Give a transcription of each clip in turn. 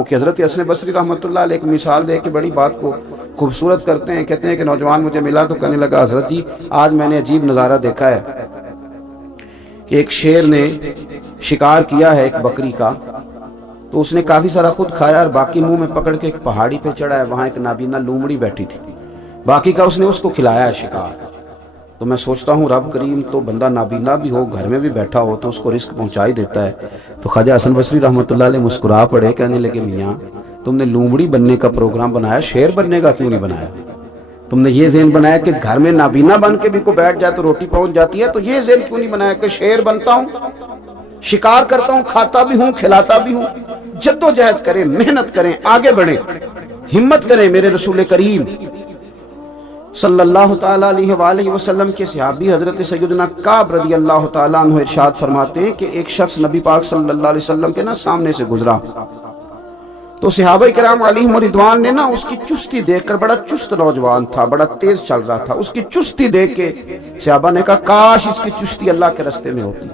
ہوں کہ حضرت حسن بصری رحمۃ اللہ علیہ ایک مثال دے کے بڑی بات کو خوبصورت کرتے ہیں. کہتے ہیں کہ نوجوان مجھے ملا تو کہنے لگا حضرت جی آج میں نے عجیب نظارہ دیکھا ہے کہ ایک شیر نے شکار کیا ہے ایک بکری کا, تو اس نے کافی سارا خود کھایا اور باقی منہ میں پکڑ کے ایک پہاڑی پہ چڑھا ہے, وہاں ایک نابینا لومڑی بیٹھی تھی, باقی کا اس نے اس کو کھلایا ہے شکار. تو میں سوچتا ہوں رب کریم تو بندہ نابینا بھی ہو گھر میں بھی بیٹھا ہو تو اس کو رزق پہنچا ہی دیتا ہے. تو خواجہ حسن بصری رحمۃ اللہ علیہ مسکرا پڑے, کہنے لگے میاں تم نے لومڑی بننے کا پروگرام بنایا, شیر بننے کا کیوں نہیں بنایا؟ تم نے یہ ذہن بنایا کہ گھر میں نابینا بن کے بھی کوئی بیٹھ جائے تو روٹی پہنچ جاتی ہے, تو یہ ذہن کیوں نہیں بنایا کہ شیر بنتا ہوں, شکار کرتا ہوں, کھاتا بھی ہوں, کھلاتا بھی ہوں. جدوجہد کریں, محنت کریں, آگے بڑھیں, ہمت کریں. میرے رسول کریم صلی اللہ تعالیٰ علیہ وآلہ وسلم کے صحابی حضرت سیدنا کعب رضی اللہ تعالیٰ عنہ ارشاد فرماتے ہیں کہ ایک شخص نبی پاک صلی اللہ علیہ وسلم کے سامنے سے گزرا, تو صحابہ کرام علیہم رضوان نے اس کی چستی دیکھ کر, بڑا چست نوجوان تھا, بڑا تیز چل رہا تھا, اس کی چستی دیکھ کے صحابہ نے کہا کاش اس کی چستی اللہ کے راستے میں ہوتی,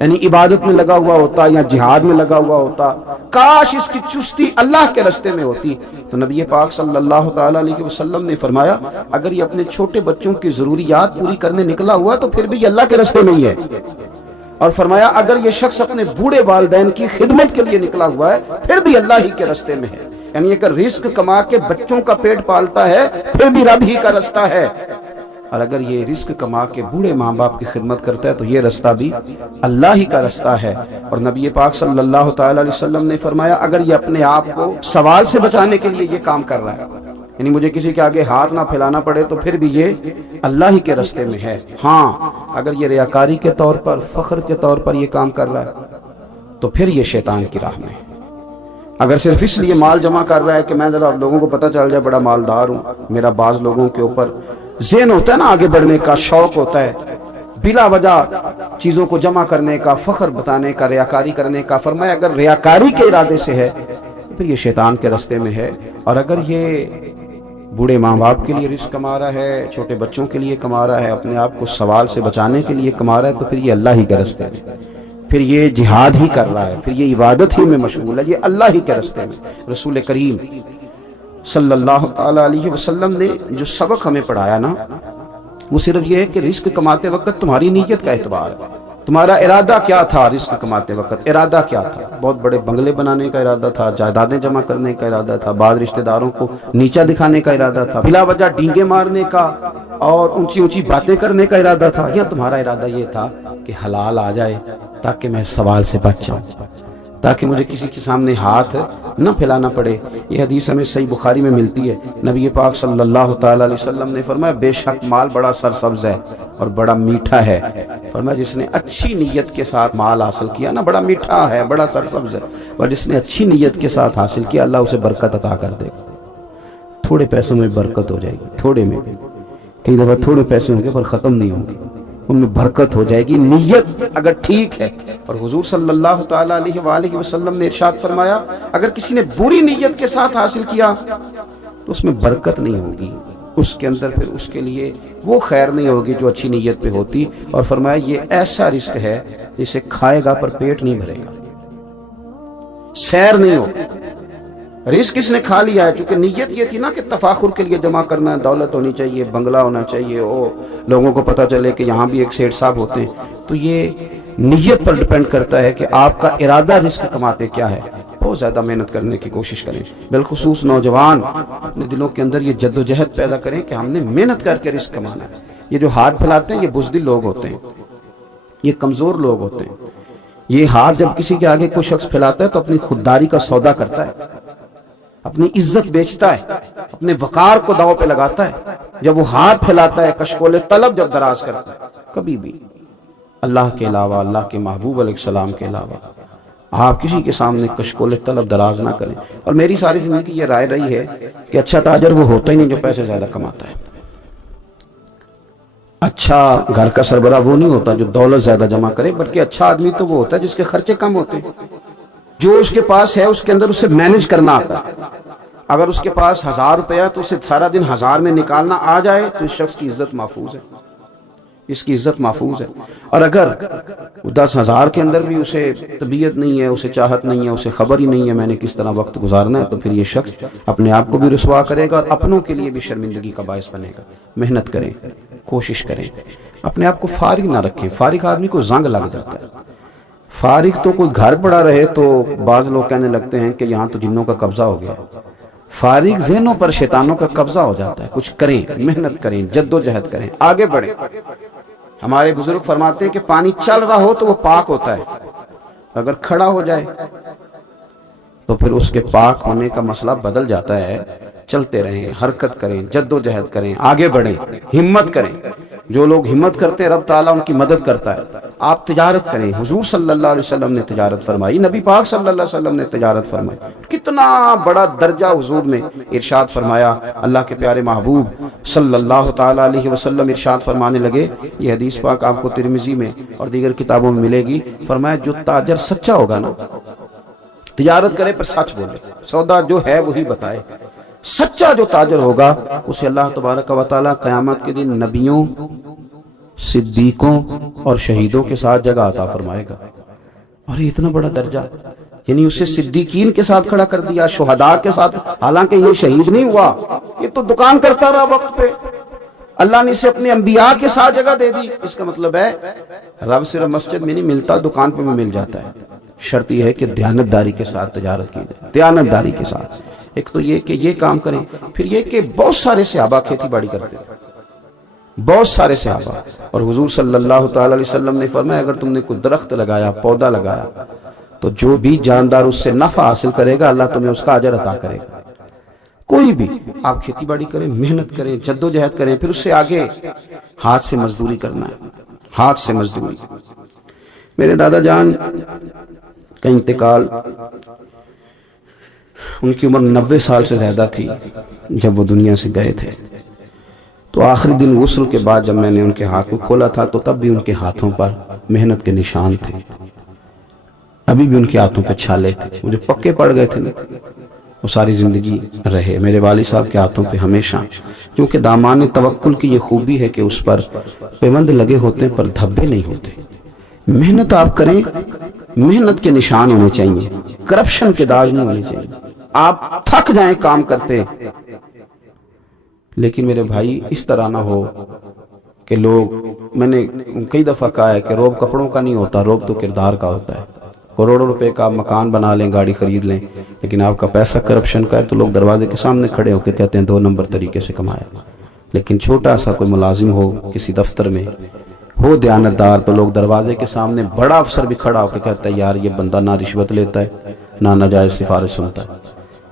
یعنی عبادت میں لگا ہوا ہوتا یا جہاد میں لگا ہوا ہوتا, کاش اس کی چستی اللہ کے راستے میں ہوتی. تو نبی پاک صلی اللہ تعالیٰ علیہ وسلم نے فرمایا اگر یہ اپنے چھوٹے بچوں کی ضروریات پوری کرنے نکلا ہوا تو پھر بھی یہ اللہ کے راستے میں ہی ہے. اور فرمایا اگر یہ شخص اپنے بوڑھے والدین کی خدمت کے لیے نکلا ہوا ہے پھر بھی اللہ ہی کے راستے میں ہے. یعنی اگر رزق کما کے بچوں کا پیٹ پالتا ہے پھر بھی رب ہی کا راستہ ہے, اور اگر یہ رزق کما کے بوڑھے ماں باپ کی خدمت کرتا ہے تو یہ راستہ بھی اللہ ہی کا راستہ ہے. اور نبی پاک صلی اللہ تعالی علیہ وسلم نے فرمایا اگر یہ اپنے آپ کو سوال سے بچانے کے لیے یہ کام کر رہا ہے, یعنی مجھے کسی کے آگے ہاتھ نہ پھیلانا پڑے, تو پھر بھی یہ اللہ ہی کے راستے میں ہے. ہاں اگر یہ ریاکاری کے طور پر, فخر کے طور پر یہ کام کر رہا ہے تو پھر یہ شیطان کی راہ میں ہے. اگر صرف اس لیے مال جمع کر رہا ہے کہ میں ذرا لوگوں کو پتہ چل جائے بڑا مالدار ہوں, میرا بعض لوگوں کے اوپر ذہن ہوتا ہے آگے بڑھنے کا, شوق ہوتا ہے بلا وجہ چیزوں کو جمع کرنے کا, فخر بتانے کا, ریاکاری کرنے کا. فرمایا اگر ریاکاری کے ارادے سے ہے تو پھر یہ شیطان کے راستے میں ہے, اور اگر یہ بوڑھے ماں باپ کے لیے رزق کما رہا ہے, چھوٹے بچوں کے لیے کما رہا ہے, اپنے آپ کو سوال سے بچانے کے لیے کما رہا ہے, تو پھر یہ اللہ ہی کے راستے میں, پھر یہ جہاد ہی کر رہا ہے, پھر یہ عبادت ہی میں مشغول ہے, یہ اللہ ہی کے راستے میں. رسول کریم صلی اللہ تعالی علیہ وسلم نے جو سبق ہمیں پڑھایا وہ صرف یہ ہے کہ رزق کماتے وقت تمہاری نیت کا اعتبار ہے, تمہارا ارادہ کیا تھا. رزق کماتے وقت ارادہ کیا تھا؟ بہت بڑے بنگلے بنانے کا ارادہ تھا, جائیدادیں جمع کرنے کا ارادہ تھا, بعض رشتہ داروں کو نیچا دکھانے کا ارادہ تھا, بلا وجہ ڈینگے مارنے کا اور اونچی اونچی باتیں کرنے کا ارادہ تھا, یا تمہارا ارادہ یہ تھا کہ حلال آ جائے تاکہ میں سوال سے بچ جاؤں, تاکہ مجھے کسی کے سامنے ہاتھ نہ پھیلانا پڑے. یہ حدیث ہمیں صحیح بخاری میں ملتی ہے. نبی پاک صلی اللہ تعالی علیہ وسلم نے فرمایا بے شک مال بڑا سرسبز ہے اور بڑا میٹھا ہے. فرمایا جس نے اچھی نیت کے ساتھ مال حاصل کیا بڑا میٹھا ہے, بڑا سرسبز ہے, اور جس نے اچھی نیت کے ساتھ حاصل کیا اللہ اسے برکت عطا کر دے گا. تھوڑے پیسوں میں برکت ہو جائے گی, تھوڑے میں, کئی دفعہ تھوڑے پیسے ہوں گے پر ختم نہیں ہوں گے, ان میں برکت ہو جائے گی نیت اگر ٹھیک ہے. اور حضور صلی اللہ تعالی علیہ وآلہ وسلم نے ارشاد فرمایا اگر کسی نے بری نیت کے ساتھ حاصل کیا تو اس میں برکت نہیں ہوگی, اس کے اندر پھر اس کے لیے وہ خیر نہیں ہوگی جو اچھی نیت پہ ہوتی. اور فرمایا یہ ایسا رزق ہے جسے کھائے گا پر پیٹ نہیں بھرے گا, سیر نہیں ہوگی. رزق کس نے کھا لیا ہے کیونکہ نیت یہ تھی کہ تفاخر کے لیے جمع کرنا ہے, دولت ہونی چاہیے, بنگلہ ہونا چاہیے, لوگوں کو پتہ چلے کہ یہاں بھی ایک سیٹ صاحب ہوتے ہیں. تو یہ نیت پر ڈیپینڈ کرتا ہے کہ آپ کا ارادہ رزق کماتے کیا ہے. بہت زیادہ محنت کرنے کی کوشش کریں, بالخصوص نوجوان اپنے دلوں کے اندر یہ جد و جہد پیدا کریں کہ ہم نے محنت کر کے رزق کمانا ہے. یہ جو ہاتھ پھیلاتے ہیں یہ بزدل لوگ ہوتے ہیں, یہ کمزور لوگ ہوتے ہیں. یہ ہاتھ جب کسی کے آگے کوئی شخص پھیلاتا ہے تو اپنی خودداری کا سودا کرتا ہے, اپنی عزت بیچتا ہے, اپنے وقار کو داؤ پہ لگاتا ہے. جب وہ ہاتھ پھیلاتا ہے کشکول طلب جب دراز کرتا ہے, کبھی بھی اللہ کے علاوہ, اللہ کے محبوب علیہ السلام کے علاوہ آپ کسی کے سامنے کشکول طلب دراز نہ کریں. اور میری ساری زندگی یہ رائے رہی ہے کہ اچھا تاجر وہ ہوتا ہی نہیں جو پیسے زیادہ کماتا ہے. اچھا گھر کا سربراہ وہ نہیں ہوتا جو دولت زیادہ جمع کرے, بلکہ اچھا آدمی تو وہ ہوتا ہے جس کے خرچے کم ہوتے ہیں, جو اس کے پاس ہے اس کے اندر اسے مینج کرنا آتا ہے. اگر اس کے پاس 1000 روپیہ تو اسے سارا دن 1000 میں نکالنا آ جائے تو اس شخص کی عزت محفوظ ہے. اس کی عزت محفوظ ہے۔ اور اگر 10,000 کے اندر بھی اسے طبیعت نہیں ہے، اسے چاہت نہیں ہے، اسے خبر ہی نہیں ہے میں نے کس طرح وقت گزارنا ہے، تو پھر یہ شخص اپنے آپ کو بھی رسوا کرے گا اور اپنوں کے لیے بھی شرمندگی کا باعث بنے گا۔ محنت کریں، کوشش کریں، اپنے آپ کو فارغ نہ رکھیں۔ فارغ آدمی کو زنگ لگ جاتا ہے۔ فارغ تو کوئی گھر پڑا رہے تو بعض لوگ کہنے لگتے ہیں کہ یہاں تو جنوں کا قبضہ ہو گیا۔ فارغ ذہنوں پر شیطانوں کا قبضہ ہو جاتا ہے۔ کچھ کریں، محنت کریں، جد و جہد کریں، آگے بڑھیں۔ ہمارے بزرگ فرماتے ہیں کہ پانی چل رہا ہو تو وہ پاک ہوتا ہے، اگر کھڑا ہو جائے تو پھر اس کے پاک ہونے کا مسئلہ بدل جاتا ہے۔ چلتے رہیں، حرکت کریں، جد و جہد کریں، آگے بڑھیں، ہمت کریں۔ جو لوگ ہمت کرتے ہیں رب تعالیٰ ان کی مدد کرتا ہے۔ آپ تجارت کریں، حضور صلی اللہ علیہ وسلم نے تجارت فرمائی، نبی پاک صلی اللہ علیہ وسلم نے تجارت فرمائی۔ کتنا بڑا درجہ حضور نے ارشاد فرمایا۔ اللہ کے پیارے محبوب صلی اللہ تعالیٰ علیہ وسلم ارشاد فرمانے لگے، یہ حدیث پاک آپ کو ترمذی میں اور دیگر کتابوں میں ملے گی، فرمایا جو تاجر سچا ہوگا نا، تجارت کرے پر سچ بولے، سودا جو ہے وہی بتائے، سچا جو تاجر ہوگا اسے اللہ تبارک و تعالیٰ قیامت کے دن نبیوں، صدیقوں اور شہیدوں کے ساتھ جگہ عطا فرمائے گا۔ اور یہ اتنا بڑا درجہ، یعنی اسے صدیقین کے ساتھ کھڑا کر دیا، شہداء کے ساتھ، حالانکہ یہ شہید نہیں ہوا، یہ تو دکان کرتا رہا وقت پہ، اللہ نے اسے اپنے انبیاء کے ساتھ جگہ دے دی۔ اس کا مطلب ہے رب صرف مسجد میں نہیں ملتا، دکان پہ بھی مل جاتا ہے۔ شرط یہ ہے کہ دیانتداری کے ساتھ تجارت کی جائے، دیانتداری کے ساتھ۔ ایک تو یہ کہ یہ کام کریں، پھر یہ کہ بہت سارے صحابہ کھیتی باڑی کرتے تھے، بہت سارے صحابہ، اور حضور صلی اللہ تعالی علیہ وسلم نے فرمایا اگر تم نے کوئی درخت لگایا، پودا لگایا، تو جو بھی جاندار اس سے نفع حاصل کرے گا اللہ تمہیں اس کا اجر عطا کرے گا۔ کوئی بھی آپ کھیتی باڑی کریں، محنت کریں، جد و جہد کریں، پھر اس سے آگے ہاتھ سے مزدوری کرنا ہے، ہاتھ سے مزدوری۔ میرے دادا جان کا انتقال، ان کی عمر 90 سال سے زیادہ تھی جب وہ دنیا سے گئے تھے، تو آخری دن غسل کے بعد جب میں نے ان کے ہاتھ کو کھولا تھا تو تب بھی ان کے ہاتھوں پر محنت کے نشان تھے، ابھی بھی ان کے ہاتھوں پہ چھالے تھے، مجھے پکے پڑ گئے تھے، وہ ساری زندگی رہے میرے والد صاحب کے ہاتھوں پہ ہمیشہ، کیونکہ دامان توکل کی یہ خوبی ہے کہ اس پر پیوند لگے ہوتے ہیں پر دھبے نہیں ہوتے۔ محنت آپ کریں، محنت کے نشان ہونے چاہیے، کرپشن کے داغ نہیں ہونے چاہیے، آپ تھک جائیں کام کرتے، لیکن میرے بھائی اس طرح نہ ہو کہ لوگ، میں نے کئی دفعہ کہا ہے کہ روب کپڑوں کا نہیں ہوتا، روب تو کردار کا ہوتا ہے۔ کروڑوں روپے کا آپ مکان بنا لیں، گاڑی خرید لیں، لیکن آپ کا پیسہ کرپشن کا ہے تو لوگ دروازے کے سامنے کھڑے ہو کے کہتے ہیں 2 نمبر طریقے سے کمایا۔ لیکن چھوٹا سا کوئی ملازم ہو کسی دفتر میں، ہو دیانتدار، تو لوگ دروازے کے سامنے، بڑا افسر بھی کھڑا ہو کے کہتا ہے یار یہ بندہ نہ رشوت لیتا ہے نہ ناجائز سفارش سنتا ہے،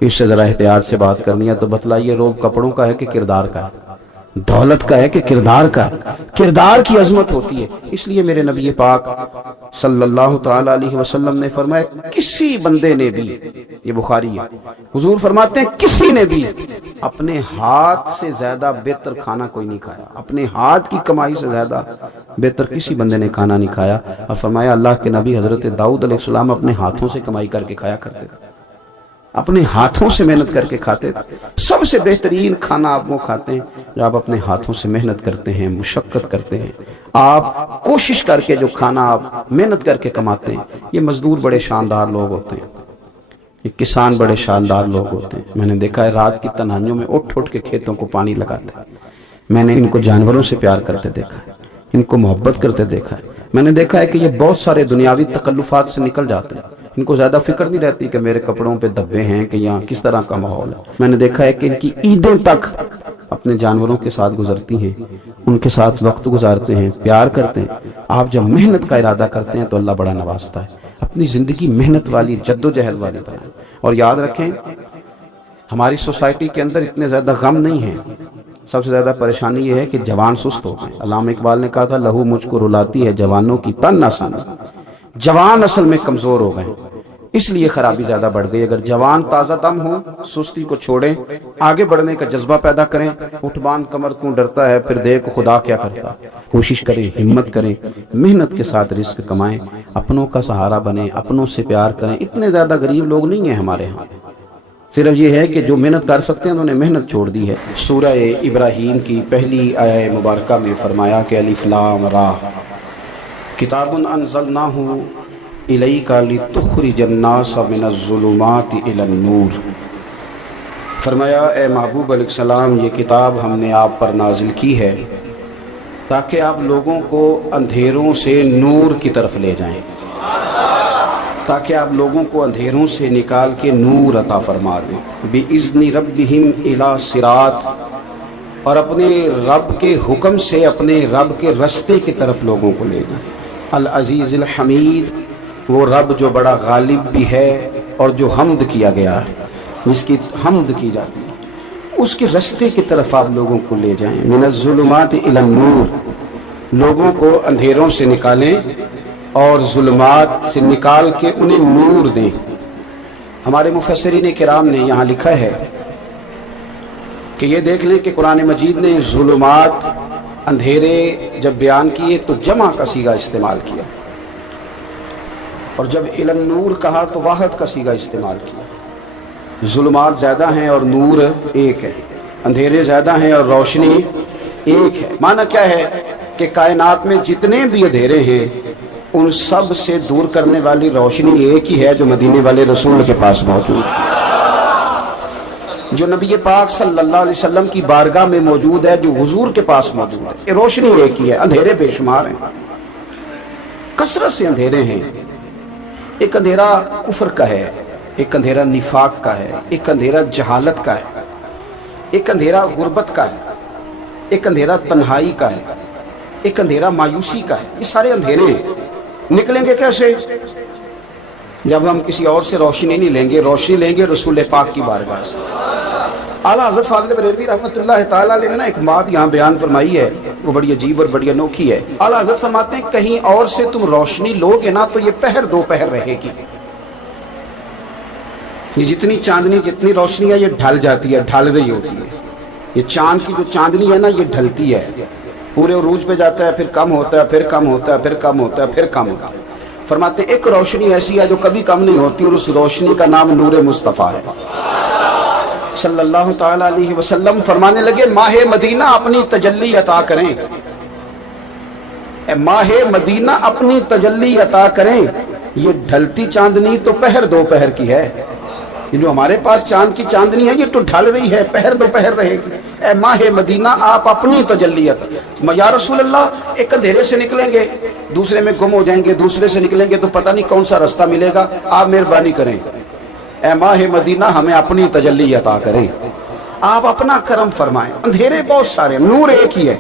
اس سے ذرا احتیاط سے بات کرنی ہے۔ تو بتلائیے روب کپڑوں کا ہے کہ کردار کا ہے؟ دولت کا ہے کہ کردار کا ہے؟ کردار کی عظمت ہوتی ہے۔ اس لیے میرے نبی پاک صلی اللہ تعالی علیہ وسلم نے فرمایا کسی بندے نے بھی، یہ بخاری ہے، حضور فرماتے ہیں کسی نے بھی اپنے ہاتھ سے زیادہ بہتر کھانا کوئی نہیں کھایا، اپنے ہاتھ کی کمائی سے زیادہ بہتر کسی بندے نے کھانا نہیں کھایا۔ اور فرمایا اللہ کے نبی حضرت داؤد علیہ السلام اپنے ہاتھوں سے کمائی کر کے کھایا کرتے تھے، اپنے ہاتھوں سے محنت کر کے کھاتے تھے۔ سب سے بہترین کھانا آپ وہ کھاتے ہیں جو آپ اپنے ہاتھوں سے محنت کرتے ہیں، مشقت کرتے ہیں، آپ کوشش کر کے جو کھانا آپ محنت کر کے کماتے ہیں۔ یہ مزدور بڑے شاندار لوگ ہوتے ہیں، یہ کسان بڑے شاندار لوگ ہوتے ہیں۔ میں نے دیکھا ہے رات کی تنہائیوں میں اٹھ اٹھ کے کھیتوں کو پانی لگاتے ہیں۔ میں نے ان کو جانوروں سے پیار کرتے دیکھا ہے، ان کو محبت کرتے دیکھا ہے۔ میں نے دیکھا ہے کہ یہ بہت سارے دنیاوی تکلفات سے نکل جاتے ہیں، ان کو زیادہ فکر نہیں رہتی کہ میرے کپڑوں پہ دھبے ہیں کہ یہاں کس طرح کا ماحول ہے۔ میں نے دیکھا ہے کہ ان کی عیدیں تک اپنے جانوروں کے ساتھ گزرتی ہیں، ان کے ساتھ وقت گزارتے ہیں، پیار کرتے ہیں۔ آپ جب محنت کا ارادہ کرتے ہیں تو اللہ بڑا نوازتا ہے۔ اپنی زندگی محنت والی، جد و جہد والی بنائیں۔ اور یاد رکھیں ہماری سوسائٹی کے اندر اتنے زیادہ غم نہیں ہیں، سب سے زیادہ پریشانی یہ ہے کہ جوان سست ہو گئے۔ علامہ اقبال نے کہا تھا لہو مجھ کو رلاتی ہے جوانوں کی تن آسانی، جوان اصل میں کمزور ہو گئے، اس لیے خرابی زیادہ بڑھ گئی۔ اگر جوان تازہ دم ہوں، سستی کو چھوڑیں، آگے بڑھنے کا جذبہ پیدا کریں۔ اٹھ باندھ کمر کیوں ڈرتا ہے، پھر دیکھ خدا کیا کرتا۔ کوشش کریں، ہمت کریں، محنت کے ساتھ رزق کمائیں، اپنوں کا سہارا بنیں، اپنوں سے پیار کریں۔ اتنے زیادہ غریب لوگ نہیں ہیں ہمارے ہاں، صرف یہ ہے کہ جو محنت کر سکتے ہیں انہوں نے محنت چھوڑ دی ہے۔ سورہ ابراہیم کی پہلی آیہ مبارکہ میں فرمایا کہ الف لام را کتاب انزلناہ الیک لتخرج الناس من الظلمات الی النور۔ فرمایا اے محبوب علیہ السلام، یہ کتاب ہم نے آپ پر نازل کی ہے تاکہ آپ لوگوں کو اندھیروں سے نور کی طرف لے جائیں، تاکہ آپ لوگوں کو اندھیروں سے نکال کے نور عطا فرما دیں، بِإِذْنِ رَبِّهِمْ إِلَى صِرَاط، اور اپنے رب کے حکم سے اپنے رب کے رستے کی طرف لوگوں کو لے جائیں۔ العزیز الحمید، وہ رب جو بڑا غالب بھی ہے اور جو حمد کیا گیا ہے، جس کی حمد کی جاتی ہے، اس کے رستے کی طرف آپ لوگوں کو لے جائیں۔ من الظلمات الی النور، لوگوں کو اندھیروں سے نکالیں اور ظلمات سے نکال کے انہیں نور دیں۔ ہمارے مفسرین کرام نے یہاں لکھا ہے کہ یہ دیکھ لیں کہ قرآن مجید نے ظلمات، اندھیرے جب بیان کیے تو جمع کا صیغہ استعمال کیا، اور جب الی النور کہا تو واحد کا صیغہ استعمال کیا۔ ظلمات زیادہ ہیں اور نور ایک ہے، اندھیرے زیادہ ہیں اور روشنی ایک ہے۔ معنی کیا ہے کہ کائنات میں جتنے بھی اندھیرے ہیں ان سب سے دور کرنے والی روشنی ایک ہی ہے جو مدینے والے رسول کے پاس موجود ہے، جو نبی پاک صلی اللہ علیہ وسلم کی بارگاہ میں موجود ہے، جو حضور کے پاس موجود ہے۔ یہ روشنی ایک ہی ہے، اندھیرے بے شمار ہیں، کثرت سے اندھیرے ہیں۔ ایک اندھیرا کفر کا ہے، ایک اندھیرا نفاق کا ہے، ایک اندھیرا جہالت کا ہے، ایک اندھیرا غربت کا ہے، ایک اندھیرا تنہائی کا ہے، ایک اندھیرا مایوسی کا ہے۔ یہ سارے اندھیرے ہیں۔ نکلیں گے کیسے؟ جب ہم کسی اور سے روشنی نہیں لیں گے، روشنی لیں گے رسول پاک کی بارگاہ سے۔ اعلیٰ حضرت فاضل بریلوی رحمۃ اللہ تعالیٰ علیہ نے نا ایک بات یہاں بیان فرمائی ہے، وہ بڑی عجیب اور بڑی انوکھی ہے۔ اعلیٰ حضرت فرماتے ہیں کہیں اور سے تم روشنی لو گے نا تو یہ پہر دو پہر رہے گی، یہ جتنی چاندنی جتنی روشنی ہے یہ ڈھل جاتی ہے، ڈھل رہی ہوتی ہے۔ یہ چاند کی جو چاندنی ہے نا یہ ڈھلتی ہے، پورے عروج پہ جاتا ہے، پھر کم ہوتا ہے، پھر کم ہوتا ہے، پھر کم ہوتا ہے، پھر کم ہوتا ہے۔ فرماتے ہیں ایک روشنی ایسی ہے جو کبھی کم نہیں ہوتی، اور اس روشنی کا نام نور مصطفیٰ ہے صلی اللہ تعالیٰ علیہ وسلم۔ فرمانے لگے ماہ مدینہ اپنی تجلی عطا کریں، اے ماہ مدینہ اپنی تجلی عطا کریں۔ یہ ڈھلتی چاندنی تو پہر دو پہر کی ہے، یہ جو ہمارے پاس چاند کی چاندنی ہے یہ تو ڈھل رہی ہے، پہر دو پہر رہے گی۔ اے ماہ مدینہ آپ اپنی تجلی عطا، یا رسول اللہ ایک اندھیرے سے نکلیں گے دوسرے میں گم ہو جائیں گے، دوسرے سے نکلیں گے تو پتہ نہیں کون سا رستہ ملے گا، آپ مہربانی کریں، اے ماہ مدینہ ہمیں اپنی تجلی عطا کریں، آپ اپنا کرم فرمائیں۔ اندھیرے بہت سارے، نور ایک ہی ہے،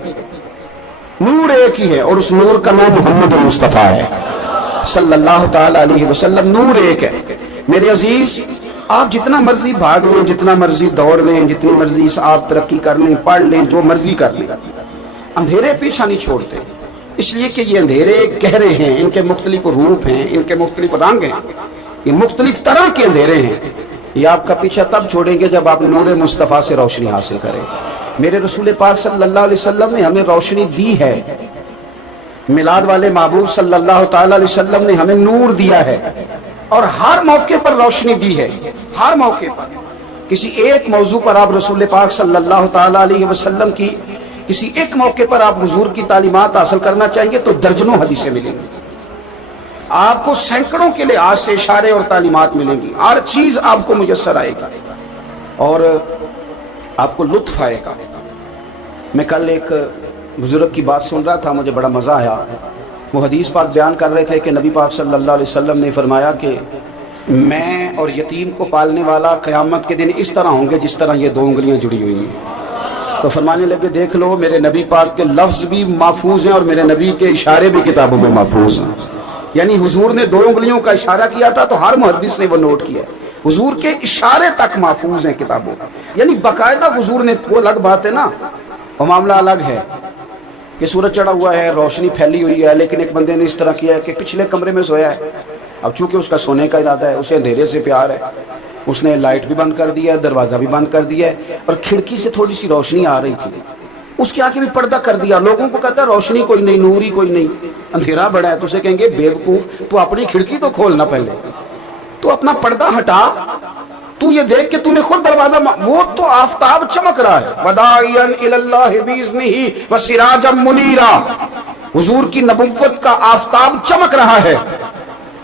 نور ایک ہی ہے، اور اس نور کا نام محمد مصطفیٰ ہے صلی اللہ تعالیٰ علیہ وسلم۔ نور ایک ہے۔ میرے عزیز، آپ جتنا مرضی بھاگ لیں، جتنا مرضی دوڑ لیں، جتنی مرضی آپ ترقی کر لیں، پڑھ لیں، جو مرضی کر لیں، اندھیرے پیچھا نہیں چھوڑتے، اس لیے کہ یہ اندھیرے گہرے ہیں، ان کے مختلف روپ ہیں، ان کے مختلف رنگ ہیں، یہ مختلف طرح کے اندھیرے ہیں۔ یہ آپ کا پیچھا تب چھوڑیں گے جب آپ نور مصطفیٰ سے روشنی حاصل کریں۔ میرے رسول پاک صلی اللہ علیہ وسلم نے ہمیں روشنی دی ہے، میلاد والے محبوب صلی اللہ تعالیٰ علیہ وسلم نے ہمیں نور دیا ہے، اور ہر موقع پر روشنی دی ہے، ہر موقع پر۔ کسی ایک موضوع پر آپ رسول پاک صلی اللہ تعالیٰ علیہ وسلم کی کسی ایک موقع پر آپ حضور کی تعلیمات حاصل کرنا چاہیں گے تو درجنوں حدیثیں ملیں گی، آپ کو سینکڑوں کے لحاظ سے اشارے اور تعلیمات ملیں گی، ہر چیز آپ کو میسر آئے گی اور آپ کو لطف آئے گا۔ میں کل ایک بزرگ کی بات سن رہا تھا، مجھے بڑا مزہ آیا۔ وہ حدیث پاک بیان کر رہے تھے کہ نبی پاک صلی اللہ علیہ وسلم نے فرمایا کہ میں اور یتیم کو پالنے والا قیامت کے دن اس طرح ہوں گے جس طرح یہ دو انگلیاں جڑی ہوئی ہیں۔ تو فرمانے لگے دیکھ لو میرے نبی پاک کے لفظ بھی محفوظ ہیں اور میرے نبی کے اشارے بھی کتابوں میں محفوظ ہیں۔ یعنی حضور نے دو انگلیوں کا اشارہ کیا تھا تو ہر محدث نے وہ نوٹ کیا، حضور کے اشارے تک محفوظ ہیں کتابوں، یعنی باقاعدہ حضور نے، وہ الگ بات ہے نا، وہ معاملہ الگ ہے کہ سورج چڑھا ہوا ہے، روشنی پھیلی ہوئی ہے، لیکن ایک بندے نے اس طرح کیا ہے کہ پچھلے کمرے میں سویا ہے، اب چونکہ اس کا سونے کا ارادہ ہے، اسے اندھیرے سے پیار ہے، اس نے لائٹ بھی بند کر دیا ہے، دروازہ بھی بند کر دیا ہے، اور کھڑکی سے تھوڑی سی روشنی آ رہی تھی، اس کے آگے بھی پردہ کر دیا۔ لوگوں کو کہتا ہے روشنی کوئی نہیں، نور ہی کوئی نہیں، اندھیرا بڑا ہے، تو اسے کہیں گے بے وقوف، تو اپنی کھڑکی تو کھولنا، پہلے تو اپنا پردہ ہٹا، تو یہ دیکھ کہ تو نے خود دروازہ وہ تو آفتاب چمک رہا ہے، وداعیاً الاللہ بإذنہ وسراجا منیرا، حضور کی نبوت کا آفتاب چمک رہا ہے،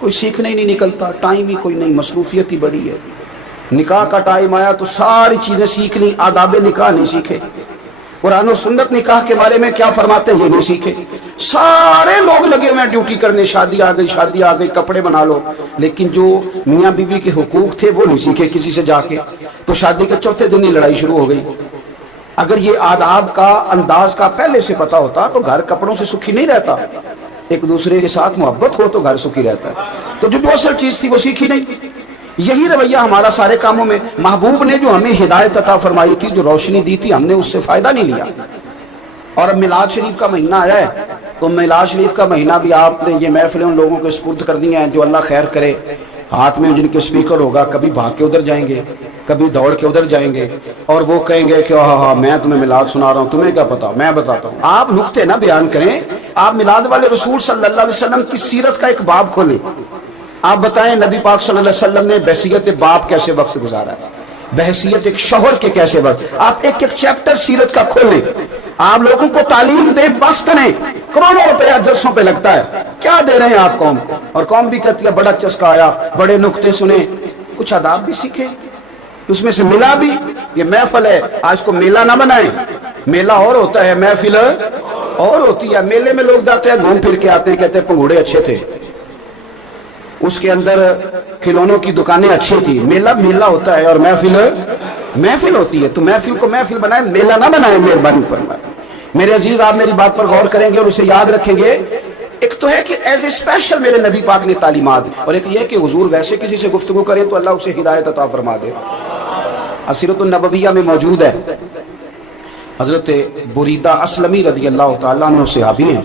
کوئی سیکھنے ہی نہیں نکلتا، ٹائم ہی کوئی نہیں، مصروفیت ہی بڑی ہے۔ نکاح کا ٹائم آیا تو ساری چیزیں سیکھ لی، آداب نکاح نہیں سیکھے، قرآن و سنت نکاح کے بارے میں کیا فرماتے ہیں یہ نہیں سیکھے، سارے لوگ لگے ہوئے ہیں ڈیوٹی کرنے، شادی آ گئی کپڑے بنا لو، لیکن جو میاں بیوی کے حقوق تھے وہ نہیں سیکھے کسی سے جا کے، تو شادی کے چوتھے دن ہی لڑائی شروع ہو گئی۔ اگر یہ آداب کا انداز کا پہلے سے پتا ہوتا تو گھر کپڑوں سے سکھی نہیں رہتا، ایک دوسرے کے ساتھ محبت ہو تو گھر سکھی رہتا ہے، تو جو اصل چیز تھی وہ سیکھی نہیں۔ یہی رویہ ہمارا سارے کاموں میں، محبوب نے جو ہمیں ہدایت عطا فرمائی تھی، جو روشنی دی تھی، ہم نے اس سے فائدہ نہیں لیا۔ اور اب میلاد شریف کا مہینہ آیا ہے تو میلاد شریف کا مہینہ بھی آپ نے یہ محفلیں ان لوگوں کو سپرد کر دی ہیں جو اللہ خیر کرے، ہاتھ میں جن کے سپیکر ہوگا، کبھی بھاگ کے ادھر جائیں گے، کبھی دوڑ کے ادھر جائیں گے، اور وہ کہیں گے کہ ہاں میں تمہیں میلاد سنا رہا ہوں، تمہیں کیا پتا، میں بتاتا ہوں۔ آپ نقطے نہ بیان کریں، آپ میلاد والے رسول صلی اللہ علیہ وسلم کی سیرت کا ایک باب کھولیں، آپ بتائیں نبی پاک صلی اللہ علیہ وسلم نے بحیثیت باپ کیسے وقت گزارا ہے، بحیثیت ایک شوہر کے کیسے وقت، آپ ایک ایک چیپٹر سیرت کا کھولیں، آپ لوگوں کو تعلیم دیں، بس کریں، کروڑوں روپیہ جلسوں پہ لگتا ہے، کیا دے رہے ہیں آپ قوم کو، اور قوم بھی کہتی ہے بڑا چسکا آیا، بڑے نکتے سنے، کچھ آداب بھی سیکھیں، اس میں سے ملا بھی، یہ محفل ہے، آج کو میلہ نہ بنائیں، میلہ اور ہوتا ہے، محفل اور ہوتی ہے۔ میلے میں لوگ جاتے ہیں، گھوم پھر کے آتے ہیں، کہتے ہیں پنگوڑے اچھے تھے، اس کے اندر کھلونوں کی دکانیں اچھی تھی، میلہ میلہ ہوتا ہے اور محفل ہوتی ہے، تو محفل کو محفل بنائیں، میلہ نہ بنائیں، مہربانی فرمائیں۔ میرے عزیز، آپ میری بات پر غور کریں گے اور اسے یاد رکھیں گے، ایک تو ہے کہ ایز اے اسپیشل میرے نبی پاک نے تعلیمات، اور ایک یہ کہ حضور ویسے کسی سے گفتگو کریں تو اللہ اسے ہدایت عطا فرما دے۔ سیرت النبویہ میں موجود ہے، حضرت بریدہ اسلمی رضی اللہ تعالیٰ عنہ صحابی ہیں،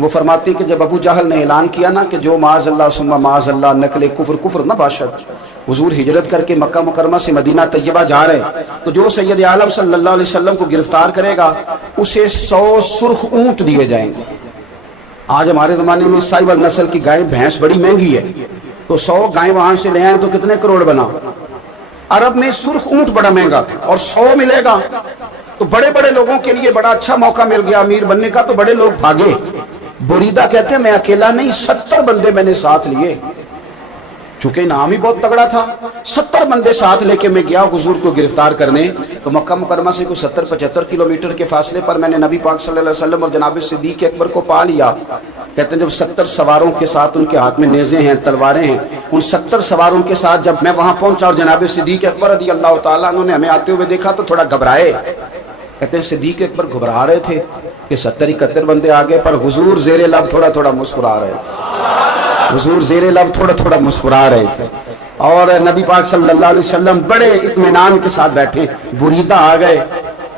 وہ فرماتے ہیں کہ جب ابو جہل نے اعلان کیا نا کہ جو معاذ اللہ ثم معاذ اللہ نقل کفر نہ باشد، حضور ہجرت کر کے مکہ مکرمہ سے مدینہ طیبہ جا رہے، تو جو سید عالم صلی اللہ علیہ وسلم کو گرفتار کرے گا اسے 100 سرخ اونٹ دیے جائیں گے۔ آج ہمارے زمانے میں سائبر نسل کی گائے بھینس بڑی مہنگی ہے، تو 100 گائیں وہاں سے لے آئیں تو کتنے کروڑ بنا۔ عرب میں سرخ اونٹ بڑا مہنگا تھا، اور 100 ملے گا تو بڑے بڑے لوگوں کے لیے بڑا اچھا موقع مل گیا امیر بننے کا، تو بڑے لوگ بھاگے۔ بریدہ کہتے ہیں میں اکیلا نہیں، 70 بندے میں نے ساتھ لیے، چونکہ انعام ہی بہت تگڑا تھا، 70 بندے ساتھ لے کے میں گیا حضور کو گرفتار کرنے۔ تو مکہ مکرمہ سے کوئی 70-75 کلومیٹر کے فاصلے پر میں نے نبی پاک صلی اللہ علیہ وسلم اور جناب صدیق اکبر کو پا لیا۔ کہتے ہیں جب 70 سواروں کے ساتھ، ان کے ہاتھ میں نیزے ہیں، تلواریں ہیں، ان 70 سواروں کے ساتھ جب میں وہاں پہنچا اور جناب صدیق اکبر رضی اللہ تعالیٰ عنہ نے ہمیں آتے ہوئے دیکھا تو تھوڑا گھبرائے۔ کہتے ہیں صدیق اکبر گھبرا رہے تھے کہ 70-71 بندے آگے، پر حضور زیر لب تھوڑا تھوڑا مسکرا رہے تھے، حضور زیر لب تھوڑا تھوڑا مسکرا رہے تھے، اور نبی پاک صلی اللہ علیہ وسلم بڑے اطمینان کے ساتھ بیٹھے۔ بریدہ آ گئے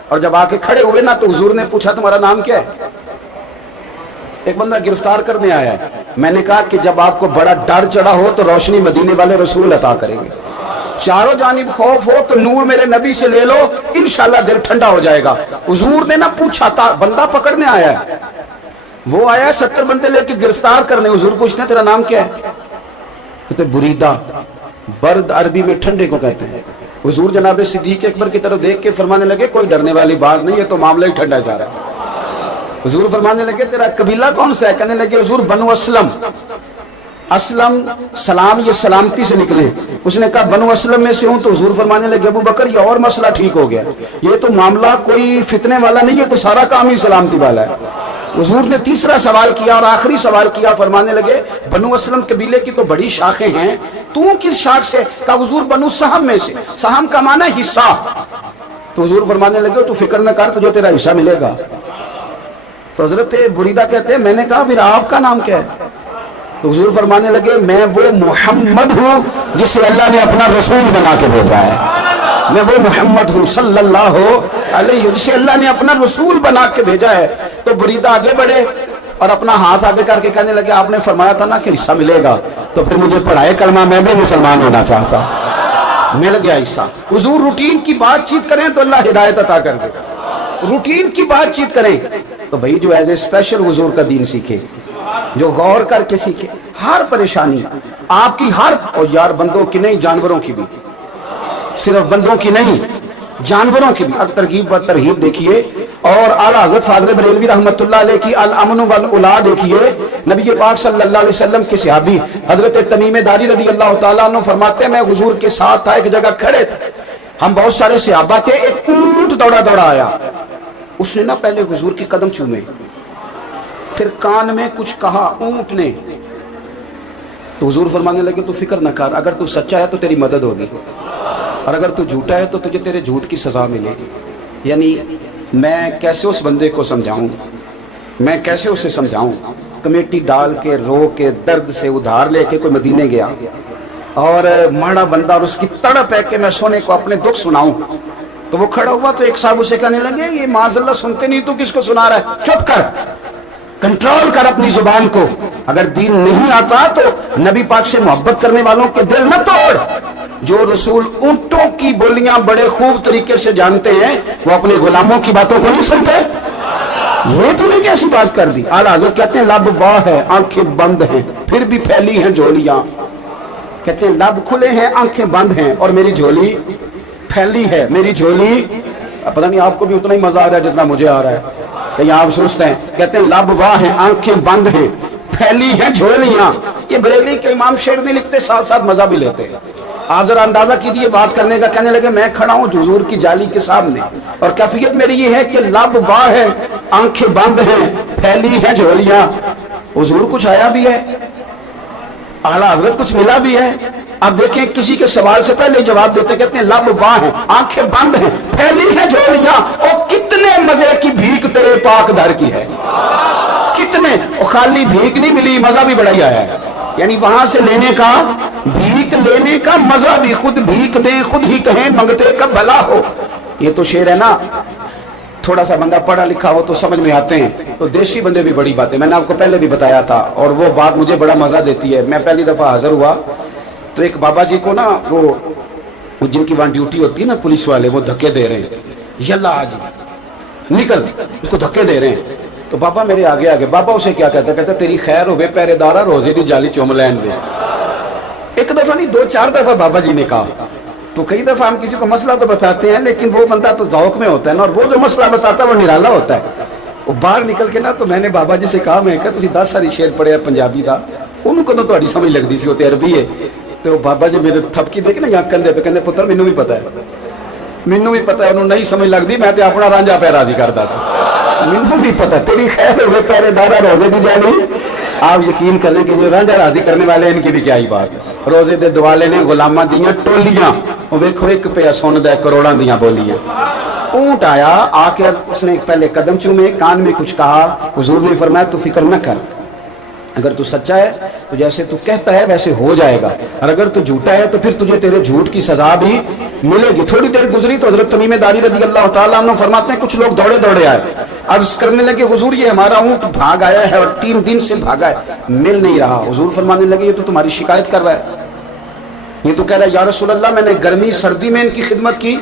اور جب آ کے کھڑے ہوئے نا تو حضور نے پوچھا تمہارا نام کیا ہے؟ ایک بندہ گرفتار کرنے آیا ہے۔ میں نے کہا کہ جب آپ کو بڑا ڈر چڑھا ہو تو روشنی مدینے والے رسول عطا کریں گے، چاروں جانب خوف ہو تو نور میرے نبی سے لے لو، انشاءاللہ دل ٹھنڈا ہو جائے گا۔ حضور نے نہ پوچھا تھا، بندہ پکڑنے آیا ہے، وہ آیا 70 بندے لے کے گرفتار کرنے، حضور پوچھتے ہیں تیرا نام کیا ہے؟ کہتے بریدہ، برد عربی میں ٹھنڈے کو کہتے ہیں۔ حضور جناب صدیق اکبر کی طرف دیکھ کے فرمانے لگے کوئی ڈرنے والی بات نہیں ہے، تو معاملہ ہی ٹھنڈا جا رہا ہے۔ حضور فرمانے لگے تیرا قبیلہ کون سا ہے؟ کہنے لگے حضور بنو اسلم۔ اسلم سلام، یہ سلامتی سے نکلے۔ اس نے کہا بنو اسلم میں سے ہوں، تو حضور فرمانے لگے ابو بکر یہ اور مسئلہ ٹھیک ہو گیا، یہ تو معاملہ کوئی فتنے والا نہیں ہے، تو سارا کام ہی سلامتی والا ہے۔ حضور نے تیسرا سوال کیا اور آخری سوال کیا، فرمانے لگے بنو اسلم قبیلے کی تو بڑی شاخیں ہیں، تو کس شاخ سے؟ کہا حضور بنو سہم میں سے۔ سہم کا معنی ہے حصہ۔ تو حضور فرمانے لگے تو فکر نہ کر، تجھے تیرا حصہ ملے گا۔ تو حضرت بریدہ کہتے ہیں میں نے کہا پھر آپ کا نام کیا ہے؟ تو حضور فرمانے لگے میں وہ محمد ہوں جسے اللہ نے اپنا رسول بنا کے بھیجا ہے، میں وہ محمد ہوں صلی اللہ علیہ، جسے اللہ نے اپنا رسول بنا کے بھیجا ہے۔ تو بریدہ آگے بڑھے اور اپنا ہاتھ آگے کر کے کہنے لگے آپ نے فرمایا تھا نا کہ حصہ ملے گا، تو پھر مجھے پڑھائے کلمہ، میں بھی مسلمان ہونا چاہتا۔ مل گیا حصہ۔ حضور روٹین کی بات چیت کریں تو اللہ ہدایت عطا کر دے، روٹین کی بات چیت کریں تو بھائی جو ایز اے اسپیشل حضور کا دین سیکھے، جو غور کر کے سیکھے، ہر پریشانی آپ کی، ہر اور یار بندوں کی نہیں جانوروں کی بھی، صرف بندوں کی نہیں جانوروں کی بھی ترغیب و ترہیب دیکھیے. اور اعلیٰ حضرت فاضل بریلوی رحمۃ اللہ علیہ کی الامن والاولا دیکھیے. نبی پاک صلی اللہ علیہ وسلم کے صحابی حضرت تمیم داری رضی اللہ تعالیٰ عنہ فرماتے ہیں میں حضور کے ساتھ تھا, ایک جگہ کھڑے تھے, ہم بہت سارے صحابہ تھے, ایک اونٹ دوڑا دوڑا آیا, اس نے نا پہلے حضور کی قدم چومے, پھر کان میں کچھ کہا اونٹ نے, تو حضور فرمانے لگے تو فکر نہ کر, اگر تو سچا ہے تو تیری مدد ہوگی, اور اگر تو جھوٹا ہے تو تجھے تیرے جھوٹ کی سزا ملے گی. یعنی میں کیسے اس بندے کو سمجھاؤں, میں کیسے اسے سمجھاؤں. کمیٹی ڈال کے رو کے درد سے ادھار لے کے کوئی مدینے گیا, اور ماڑا بندہ, اور اس کی تڑپ ہے کہ میں سونے کو اپنے دکھ سناؤں, تو وہ کھڑا ہوا تو ایک صاحب اسے کہنے لگے یہ معاذ اللہ سنتے نہیں, تو کس کو سنا رہا ہے, چپ کر, کنٹرول کر اپنی زبان کو, اگر دین نہیں آتا تو نبی پاک سے محبت کرنے والوں کے دل نہ توڑ. جو رسول اونٹوں کی بولیاں بڑے خوب طریقے سے جانتے ہیں وہ اپنے غلاموں کی باتوں کو نہیں سنتے. یہ تو نے کیسی بات کر دی. اعلیٰ حضرت کہتے ہیں لب واہ ہے آنکھیں بند ہیں پھر بھی پھیلی ہیں جھولیاں. کہتے ہیں لب کھلے ہیں آنکھیں بند ہیں اور میری جھولی پھیلی ہے, میری جھولی. پتہ نہیں آپ کو بھی اتنا ہی مزہ آ رہا ہے جتنا مجھے آ رہا ہے, کہیں آپ سوچتے ہیں. کہتے ہیں لب واہ ہیں آنکھیں بند ہیں پھیلی ہیں جھولیاں. یہ بریلی کے امام شعر نہیں لکھتے, ساتھ ساتھ مزہ بھی لیتے. آپ ذرا اندازہ کیجیے بات کرنے کا. کہنے لگے میں کھڑا ہوں حضور کی جالی کے سامنے, اور کیفیت میری یہ ہے کہ لب واہ ہے آنکھیں بند ہیں پھیلی ہیں جھولیاں. حضور کچھ آیا بھی ہے, اعلیٰ حضرت کچھ ملا بھی ہے. اب دیکھیں کسی کے سوال سے پہلے جواب دیتے, کہتے ہیں لب واہ ہیں آنکھیں بند ہیں پھیلی ہیں جھولیاں. اور کتنے مزے کی بھیک تیرے پاک در کی ہے, کتنے. اور خالی بھیک نہیں ملی, مزہ بھی بڑا ہی آیا ہے. یعنی وہاں سے لینے کا, بھیک لینے کا مزہ بھی, خود بھیک دیں خود ہی کہیں منگتے کا بھلا ہو. یہ تو شعر ہے نا, تھوڑا سا بندہ پڑھا لکھا ہو تو سمجھ میں آتے ہیں. تو دیسی بندے بھی بڑی باتیں, میں نے آپ کو پہلے بھی بتایا تھا, اور وہ بات مجھے بڑا مزہ دیتی ہے. میں پہلی دفعہ حاضر ہوا تو ایک بابا جی کو نا وہ جن کی وہاں ڈیوٹی ہوتی ہے نا پولیس والے, وہ دھکے دے رہے ہیں, یلا آج نکل, اس کو دھکے دے رہے ہیں. تو بابا میرے آگے آگے, بابا اسے کیا کہتا, کہتا تیری خیر ہو گئے پہرے دارا روزے دی جالی چوم لین دے. ایک دفعہ نہیں 2-4 دفعہ بابا جی نے کہا. تو کئی دفعہ ہم کسی کو مسئلہ تو بتاتے ہیں, لیکن وہ بندہ تو ذوق میں ہوتا ہے نا, اور وہ جو مسئلہ بتاتا ہے وہ نرالا ہوتا ہے. وہ باہر نکل کے نا, تو میں نے بابا جی سے کہا, میں کہا تسی 10 ساری شعر پڑھے پنجابی دا, انہوں کو تو تہاڈی سمجھ لگدی سی, وہ تے عربی ہے. تو بابا جی میرے تھپکی دے کے نا یا کندھے پہ, کہندے پتر مینوں بھی پتہ ہے, مینوں بھی پتہ ہے, انہوں نہیں سمجھ لگدی, میں تے اپنا رانجھا پہ راضی کردا سی, مینوں بھی پتہ تیری خیر ہوئے پہرے دارا روزے دی جالی. آپ یقین کر لیں کہ جو رانجھا راضی کرنے والے ان کی بھی کیا ہی بات ہے. روزے دے دوالے نے غلاماں دیاں ٹولیاں, وہ ویکھو ایک پہ سندا ہے کروڑاں دیاں بولیاں. اونٹ آیا, آ کے اس نے پہلے قدم چومے, کان میں کچھ کہا. حضور نے فرمایا تو فکر نہ کر, اگر تو سچا ہے تو جیسے تو کہتا ہے ویسے ہو جائے گا, اور اگر تو جھوٹا ہے تو پھر تجھے تیرے جھوٹ کی سزا بھی ملے گی. تھوڑی دیر گزری تو حضرت تمیم داری رضی اللہ تعالیٰ عنہ فرماتے ہیں کچھ لوگ دوڑے دوڑے آئے, عرض کرنے لگے حضور یہ ہمارا اونٹ بھاگ آیا ہے اور 3 دن سے بھاگا ہے, مل نہیں رہا. حضور فرمانے لگے یہ تو تمہاری شکایت کر رہا ہے, یہ تو کہہ رہا ہے یا رسول اللہ میں نے گرمی سردی میں ان کی خدمت کی,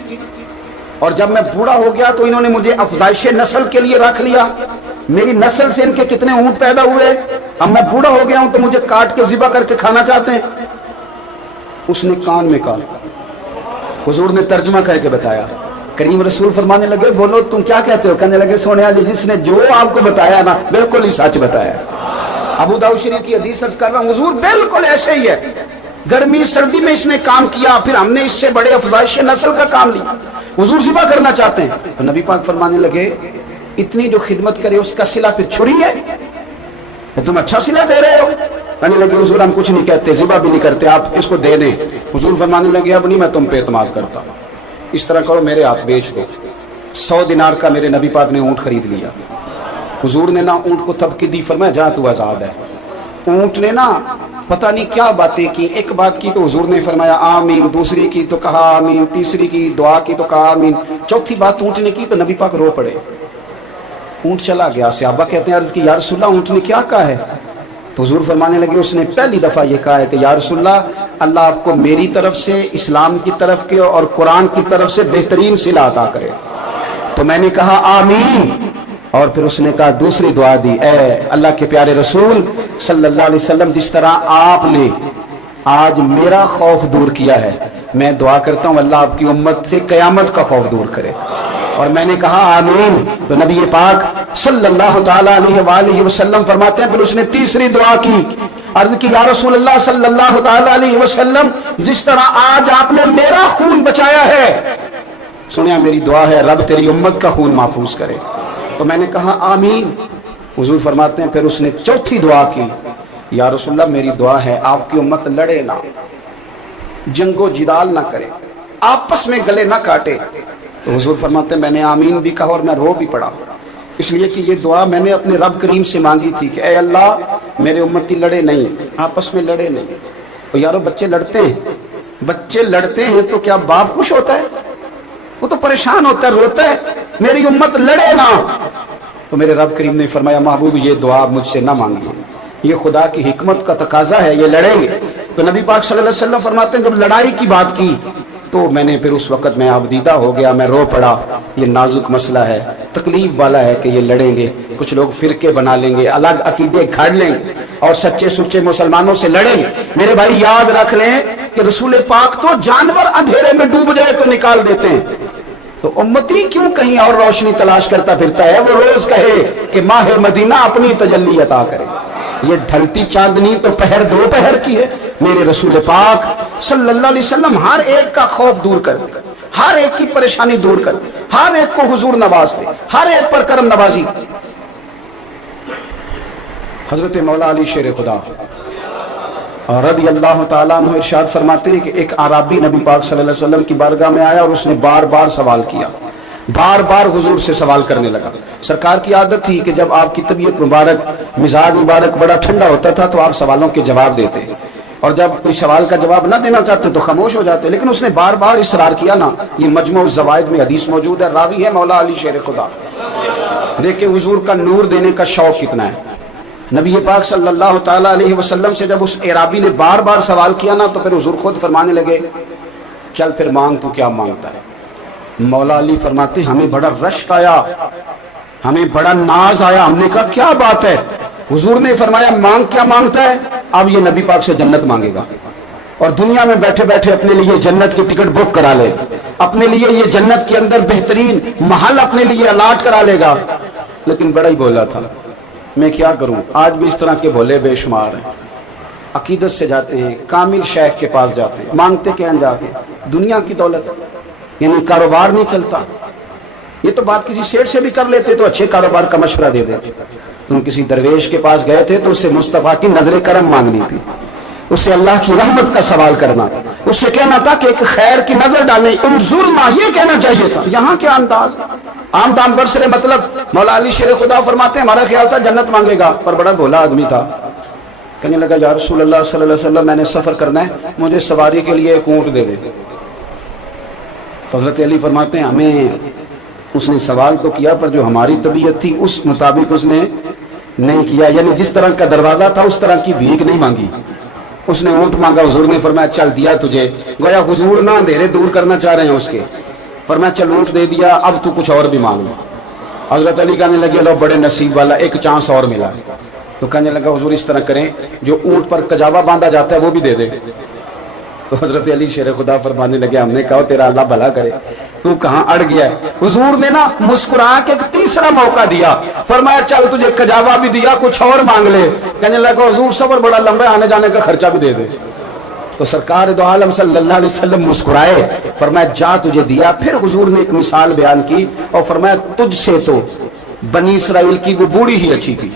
اور جب میں بوڑھا ہو گیا تو انہوں نے مجھے افزائش نسل کے لیے رکھ لیا, میری نسل سے ان کے کتنے اونٹ پیدا ہوئے, اب میں بوڑھا ہو گیا ہوں تو مجھے کاٹ کے ذبح کر کے کھانا چاہتے ہیں. اس نے کان میں کہا, حضور نے ترجمہ کر کے بتایا. کریم رسول فرمانے لگے بولو تم کیا کہتے ہو, کہنے لگے سونیا جی جس نے جو آپ کو بتایا نا بالکل ہی سچ بتایا. ابو داؤد شریف کی حدیث عرض کر رہا ہوں, حضور بالکل ایسے ہی ہے, گرمی سردی میں اس نے کام کیا, پھر ہم نے اس سے بڑے افزائش نسل کا کام لیا, حضور ذبح کرنا چاہتے ہیں. تو نبی پاک فرمانے لگے اتنی جو خدمت کرے اس کا صلہ پھر چھری ہے, تم اچھا صلہ دے رہے ہو. کہنے لگے حضور ہم کچھ نہیں کہتے, ذبح بھی نہیں کرتے, آپ اس کو دے دیں. حضور فرمانے لگے اب نہیں میں تم پہ اعتماد کرتا, اس طرح کرو میرے ہاتھ بیچ دو. 100 دینار کا میرے نبی پاک نے اونٹ خرید لیا. حضور نے نا اونٹ کو تھپکی دی, فرمایا جا تو آزاد ہے. اونٹ نے نا پتہ نہیں کیا باتیں کی, ایک بات کی تو حضور نے فرمایا آمین, دوسری کی تو کہا آمین, تیسری کی دعا کی تو کہا آمین, چوتھی بات اونٹ نے کی تو نبی پاک رو پڑے. اونٹ چلا گیا. صحابہ کہتے ہیں عرض کی یا رسول اللہ اونٹ نے کیا کہا ہے؟ تو حضور فرمانے لگے اس نے پہلی دفعہ یہ کہا ہے کہ یا رسول اللہ اللہ آپ کو میری طرف سے, اسلام کی طرف کے اور قرآن کی طرف سے بہترین صلہ عطا کرے. تو میں نے کہا آمین, اور پھر اس نے کہا دوسری دعا دی, اے اللہ کے پیارے رسول صلی اللہ علیہ وسلم جس طرح آپ نے آج میرا خوف دور کیا ہے، میں دعا کرتا ہوں اللہ آپ کی امت سے قیامت کا خوف دور کرے۔ اور میں نے کہا آمین، تو نبی پاک صلی اللہ تعالی علیہ وآلہ وسلم فرماتے ہیں پھر اس نے تیسری دعا کی، عرض کی یا رسول اللہ صلی اللہ تعالی علیہ وسلم جس طرح آج آپ نے میرا خون بچایا ہے، سنیا میری دعا ہے رب تیری امت کا خون محفوظ کرے۔ تو میں نے کہا آمین۔ حضور فرماتے ہیں پھر اس نے چوتھی دعا کی، یا رسول اللہ میری دعا ہے آپ کی امت لڑے نہ، جنگ و جدال نہ کرے، آپس میں گلے نہ کاٹے۔ تو حضور فرماتے ہیں میں نے آمین بھی کہا اور میں رو بھی پڑا، اس لیے کہ یہ دعا میں نے اپنے رب کریم سے مانگی تھی کہ اے اللہ میرے امتی لڑے نہیں، آپس میں لڑے نہیں۔ تو یارو بچے لڑتے ہیں تو کیا باپ خوش ہوتا ہے؟ وہ تو پریشان ہوتا ہے، روتا ہے میری امت لڑے نہ۔ تو میرے رب کریم نے فرمایا محبوب یہ دعا مجھ سے نہ مانگی، یہ خدا کی حکمت کا تقاضا ہے، یہ لڑیں گے۔ تو نبی پاک صلی اللہ علیہ وسلم فرماتے ہیں جب لڑائی کی بات کی تو میں نے پھر اس وقت میں آبدیدہ ہو گیا، میں رو پڑا، یہ نازک مسئلہ ہے، تکلیف والا ہے کہ یہ لڑیں گے، کچھ لوگ فرقے بنا لیں گے، الگ عقیدے گھڑ لیں گے اور سچے سچے مسلمانوں سے لڑیں گے۔ میرے بھائی یاد رکھ لیں کہ رسول پاک تو جانور اندھیرے میں ڈوب جائے تو نکال دیتے ہیں، تو امتی کیوں کہیں اور روشنی تلاش کرتا پھرتا ہے؟ وہ روز کہے کہ ماہ مدینہ اپنی تجلی عطا کرے۔ یہ ڈھلتی چاندنی تو پہر دو پہر کی ہے۔ میرے رسول پاک صلی اللہ علیہ وسلم ہر ایک کا خوف دور کر دے، ہر ایک کی پریشانی دور کر دے، ہر ایک کو حضور نواز دے، ہر ایک پر کرم نوازی۔ حضرت مولا علی شیر خدا رضی اللہ تعالیٰ عنہ ارشاد فرماتے ہیں کہ ایک اعرابی نبی پاک صلی اللہ علیہ وسلم کی بارگاہ میں آیا اور اس نے بار بار سوال کیا، بار بار حضور سے سوال کرنے لگا۔ سرکار کی عادت تھی کہ جب آپ کی طبیعت مبارک، مزاج مبارک بڑا ٹھنڈا ہوتا تھا تو آپ سوالوں کے جواب دیتے، اور جب کوئی سوال کا جواب نہ دینا چاہتے تو خاموش ہو جاتے، لیکن اس نے بار بار اصرار کیا نا۔ یہ مجموع الزوائد میں حدیث موجود ہے، راوی ہے مولا علی شیر خدا۔ دیکھیں حضور کا نور دینے کا شوق کتنا ہے۔ نبی پاک صلی اللہ تعالیٰ علیہ وسلم سے جب اس اعرابی نے بار بار سوال کیا نا تو پھر حضور خود فرمانے لگے چل پھر مانگ، تو کیا مانگتا ہے؟ مولا علی فرماتے ہمیں بڑا رشک آیا، ہمیں بڑا ناز آیا، ہم نے کہا کیا بات ہے؟ حضور نے فرمایا مانگ، کیا مانگتا ہے؟ اب یہ نبی پاک سے جنت مانگے گا، اور دنیا میں بیٹھے بیٹھے اپنے لیے جنت کی ٹکٹ بک کرا لے، اپنے لیے یہ جنت کے اندر بہترین محل اپنے لیے الاٹ کرا لے گا۔ لیکن بڑا ہی بولا تھا، میں کیا کروں؟ آج بھی اس طرح کے بھولے بے شمار ہیں، عقیدت سے جاتے ہیں، کامل شیخ کے پاس جاتے ہیں، مانگتے کیا جا کے؟ دنیا کی دولت، یعنی کاروبار نہیں چلتا۔ یہ تو بات کسی سیٹ سے بھی کر لیتے تو اچھے کاروبار کا مشورہ دے دیتے۔ تم کسی درویش کے پاس گئے تھے تو اس سے مصطفیٰ کی نظر کرم مانگنی تھی، اس سے اللہ کی رحمت کا سوال کرنا، اس سے کہنا تھا کہ ایک خیر کی نظر ڈالیں، انظرنا، یہ کہنا چاہیے تھا۔ یہاں کیا انداز، عام طور پر سے مطلب مولا علی شیر خدا فرماتے ہیں ہمارا خیال تھا جنت مانگے گا، پر بڑا بھولا آدمی تھا، کہنے لگا یا رسول اللہ صلی اللہ علیہ وسلم میں نے سفر کرنا ہے، مجھے سواری کے لیے ایک اونٹ دے دے۔ حضرت علی فرماتے ہیں ہمیں اس نے سوال تو کیا پر جو ہماری طبیعت تھی اس مطابق اس نے نہیں کیا، یعنی جس طرح کا دروازہ تھا اس طرح کی بھیک نہیں مانگی۔ اس نے اونٹ مانگا، حضور نے فرمایا چل دیا تجھے، گویا حضور نہ اندھیرے دور کرنا چاہ رہے ہیں اس کے، فرمایا چل اونٹ دے دیا، اب تو کچھ اور بھی مانگ لو۔ حضرت علی کہنے لگے لو بڑے نصیب والا، ایک چانس اور ملا۔ تو کہنے لگا حضور اس طرح کریں جو اونٹ پر کجاوا باندھا جاتا ہے وہ بھی دے دے۔ تو حضرت علی شیر خدا فرمانے لگے ہم نے کہا تیرا اللہ بھلا کرے، تو کہاں اڑ گیا ہے؟ حضور نے نا مسکرا کے ایک تیسرا موقع دیا، فرمایا چل تجھے کجاوا بھی دیا، کچھ اور مانگ لے۔ کہنے لگا حضور سفر بڑا لمبا ہے، آنے جانے کا خرچہ بھی دے دے۔ تو سرکار دو عالم صلی اللہ علیہ وسلم مسکرائے، فرمایا جا تجھے دیا۔ پھر حضور نے ایک مثال بیان کی اور فرمایا تجھ سے تو بنی اسرائیل کی وہ بوڑھی ہی اچھی تھی۔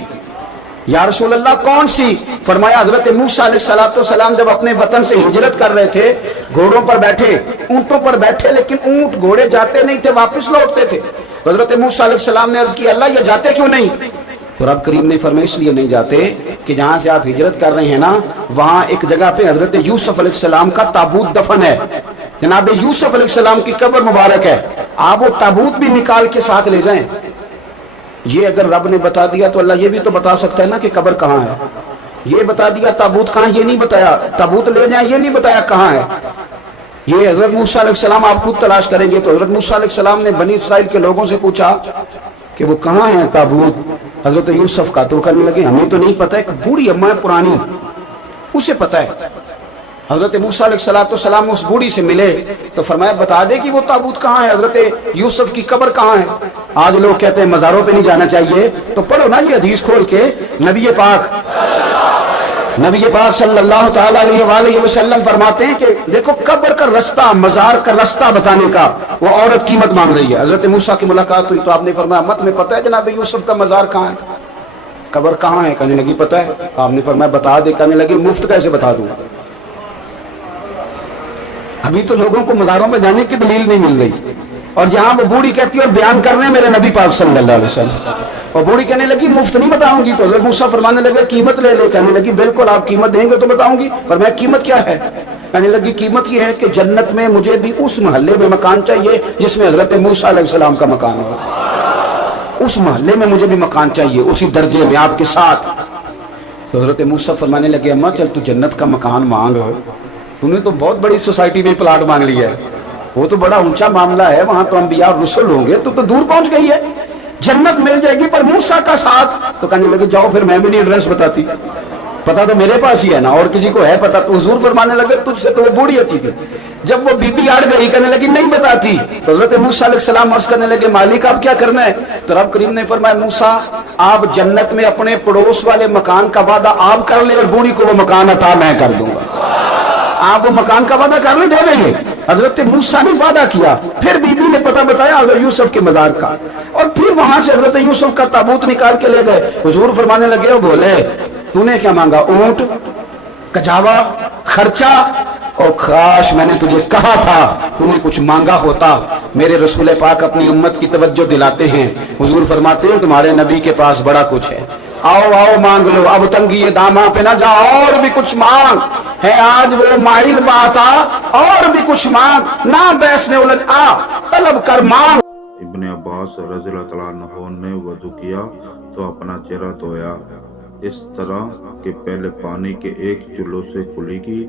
یا رسول اللہ کون سی؟ فرمایا حضرت موسیٰ علیہ السلام جب اپنے وطن سے ہجرت کر رہے تھے، گھوڑوں پر بیٹھے، اونٹوں پر بیٹھے، لیکن اونٹ گھوڑے جاتے نہیں تھے، واپس لوٹتے تھے۔ حضرت موسیٰ علیہ السلام نے عرض کی اللہ یہ جاتے کیوں نہیں؟ تو رب کریم نے فرمایا اس لیے نہیں جاتے کہ جہاں سے آپ ہجرت کر رہے ہیں نا وہاں ایک جگہ پہ حضرت یوسف علیہ السلام کا تابوت دفن ہے، جناب یوسف علیہ السلام کی قبر مبارک ہے، آپ وہ تابوت بھی نکال کے ساتھ لے جائیں۔ یہ اگر رب نے بتا دیا تو اللہ یہ بھی تو بتا سکتا ہے نا کہ قبر کہاں ہے۔ یہ بتا دیا تابوت کہاں، یہ نہیں بتایا، تابوت لے جائیں یہ نہیں بتایا کہاں ہے۔ یہ حضرت موسیٰ علیہ السلام آپ خود تلاش کریں گے۔ تو حضرت موسیٰ علیہ السلام نے بنی اسرائیل کے لوگوں سے پوچھا کہ وہ کہاں ہے تابوت حضرت یوسف کا، تو کہنے لگے ہمیں تو نہیں پتہ، ایک بوڑھی اماں پرانی اسے پتہ ہے۔ حضرت موسیٰ علیہ السلام اس بوڑھی سے ملے تو فرمایا بتا دے کہ وہ تابوت کہاں ہے، حضرت یوسف کی قبر کہاں ہے۔ آج لوگ کہتے ہیں مزاروں پہ نہیں جانا چاہیے، تو پڑھو نا یہ حدیث کھول کے، نبی پاک صلی اللہ تعالیٰ علیہ وآلہ وسلم فرماتے ہیں کہ دیکھو قبر کا رستہ، مزار کا رستہ بتانے کا وہ عورت قیمت مانگ رہی ہے۔ حضرت موسیٰ کی ملاقات ہوئی تو آپ نے فرمایا مت میں پتہ ہے جناب یوسف کا مزار کہاں ہے، قبر کہاں ہے؟ کہنے لگی پتہ ہے۔ آپ نے فرمایا بتا دے۔ کہنے لگی مفت کیسے بتا دوں، ابھی تو لوگوں کو مزاروں میں جانے کی دلیل نہیں مل رہی، اور یہاں وہ بوڑھی کہتی ہے اور بیان کر رہے ہیں میرے نبی پاک صلی اللہ علیہ وسلم، اور بوڑھی کہنے لگی مفت نہیں بتاؤں گی۔ تو حضرت موسیٰ فرمانے لگے قیمت لے لے۔ کہنے لگی بالکل آپ قیمت دیں گے تو بتاؤں گی۔ پر میں قیمت کیا ہے؟ کہنے لگی قیمت یہ ہے کہ جنت میں مجھے بھی اس محلے میں مکان چاہیے جس میں حضرت موسیٰ علیہ السلام کا مکان ہو، اس محلے میں مجھے بھی مکان چاہیے، اسی درجے میں آپ کے ساتھ۔ تو حضرت موسیٰ فرمانے لگے اماں چل تو جنت کا مکان مانگ، تو نے تو بہت بڑی سوسائٹی میں پلاٹ مانگ لیا ہے، وہ تو بڑا اونچا معاملہ ہے، وہاں تو انبیاء اور رسل ہوں گے، تو دور پہنچ گئی ہے، جنت مل جائے گی پر موسیٰ کا ساتھ۔ تو کہنے لگے جاؤ پھر میں بھی نہیں ایڈریس بتاتی، پتا تو میرے پاس ہی ہے نا، اور کسی کو ہے پتا؟ تو حضور فرمانے لگے تجھ سے تو وہ بوڑھی اچھی تھی۔ جب وہ بی بی اڑ گئی کہنے لگی نہیں بتاتی، تو حضرت موسیٰ علیہ السلام عرض کرنے لگے مالک آپ کیا کرنا ہے؟ تو رب کریم نے فرمایا موسیٰ آپ جنت میں اپنے پڑوس والے مکان کا وعدہ آپ کر لیں اور بوڑھی کو وہ مکان عطا میں کر دوں گا۔ آپ وہ مکان کا وعدہ کر لیں، دے دیں گے۔ حضرت موسیٰ نے وعدہ کیا، پھر بی بی نے پتہ بتایا حضرت یوسف کے مزار کا، اور پھر وہاں سے حضرت یوسف کا تابوت نکال کے لے گئے۔ حضور فرمانے لگے وہ بولے تو نے کیا مانگا؟ اونٹ، کجاوا، خرچہ، اور کاش میں نے تجھے کہا تھا تو نے کچھ مانگا ہوتا۔ میرے رسول پاک اپنی امت کی توجہ دلاتے ہیں، حضور فرماتے ہیں تمہارے نبی کے پاس بڑا کچھ ہے، آؤ آؤ مانگ لو، اب تنگی داماں پہ نہ جا، اور بھی کچھ مانگ ہے آج وہ مائل بات آ، اور بھی کچھ مانگ، نہ بیسنے الجھ آ، طلب کر مانگ۔ ابن عباس رضی اللہ تعالیٰ عنہ نے وضو کیا تو اپنا چہرہ دھویا، اس طرح کہ پہلے پانی کے ایک چلو سے کلی کی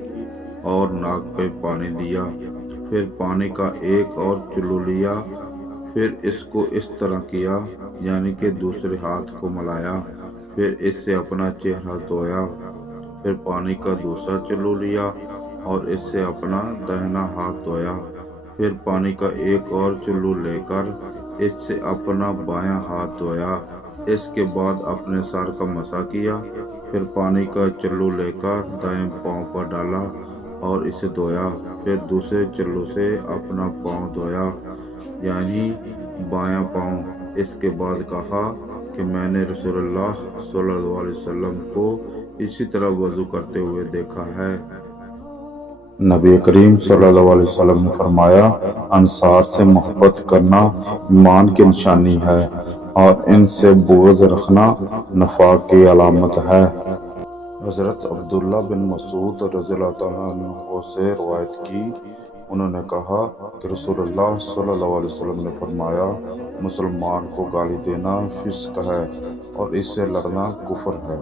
اور ناک پہ پانی دیا، پھر پانی کا ایک اور چلو لیا، پھر اس کو اس طرح کیا یعنی کہ دوسرے ہاتھ کو ملایا، پھر اس سے اپنا چہرہ دھویا، پھر پانی کا دوسرا چلو لیا اور اس سے اپنا داہنا ہاتھ دھویا، پھر پانی کا ایک اور چلو لے کر اس سے اپنا بایاں ہاتھ دھویا، اس کے بعد اپنے سر کا مسح کیا، پھر پانی کا چلو لے کر دائیں پاؤں پر ڈالا اور اسے دھویا، پھر دوسرے چلو سے اپنا پاؤں دھویا یعنی بایاں پاؤں۔ اس کے بعد کہا کہ میں نے رسول اللہ صلی اللہ علیہ وسلم کو اسی طرح وضو کرتے ہوئے دیکھا ہے۔ نبی کریم صلی اللہ علیہ وسلم نے فرمایا انصار سے محبت کرنا ایمان کی نشانی ہے اور ان سے بغض رکھنا نفاق کی علامت ہے۔ حضرت عبداللہ بن مسعود رضی اللہ تعالیٰ عنہ سے روایت کی، انہوں نے کہا کہ رسول اللہ صلی اللہ علیہ وسلم نے فرمایا مسلمان کو گالی دینا فسق ہے اور اس سے لڑنا کفر ہے۔